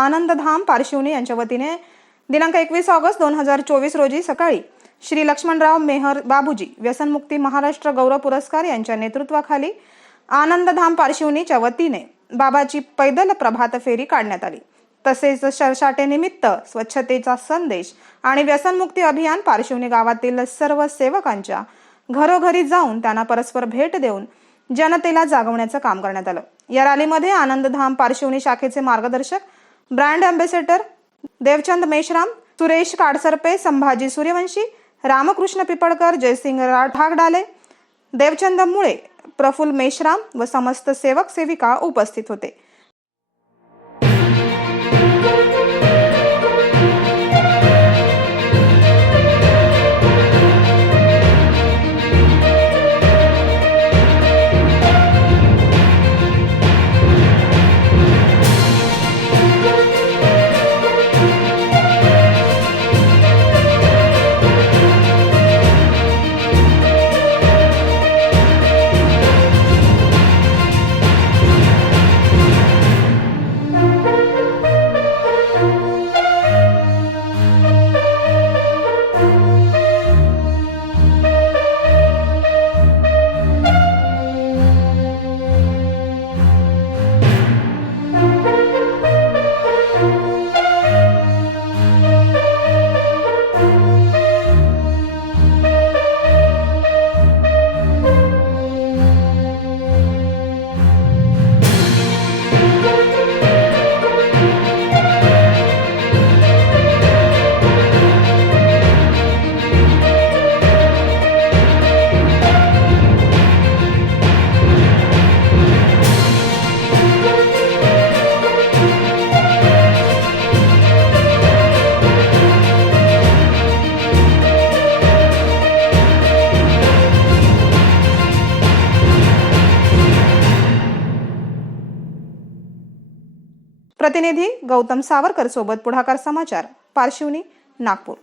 आनंदधाम पारशिवनी यांच्या वतीने दिनांक एकवीस ऑगस्ट दोन हजार चोवीस रोजी सकाळी श्री लक्ष्मणराव मेहर बाबूजी व्यसनमुक्ती महाराष्ट्र गौरव पुरस्कार यांच्या नेतृत्वाखाली आनंदधाम पारशिवनीच्या वतीने बाबाची पैदल प्रभात फेरी काढण्यात आली. तसेच शर्षाटेनिमित्त स्वच्छतेचा संदेश आणि व्यसनमुक्ती अभियान पारशिवनी गावातील सर्व सेवकांच्या घरोघरी जाऊन त्यांना परस्पर भेट देऊन जनतेला जागवण्याचं काम करण्यात आलं. या रॅलीमध्ये आनंदधाम पारशिवनी शाखेचे मार्गदर्शक ब्रँड अँबेसेडर देवचंद मेश्राम सुरेश काडसरपे संभाजी सूर्यवंशी रामकृष्ण पिपळकर जयसिंग ठाकडाले देवचंद मुळे प्रफुल्ल मेश्राम व समस्त सेवक सेविका उपस्थित होते. प्रतिनिधी गौतम सावरकर सोबत पुढाकार समाचार पारशिवनी नागपूर.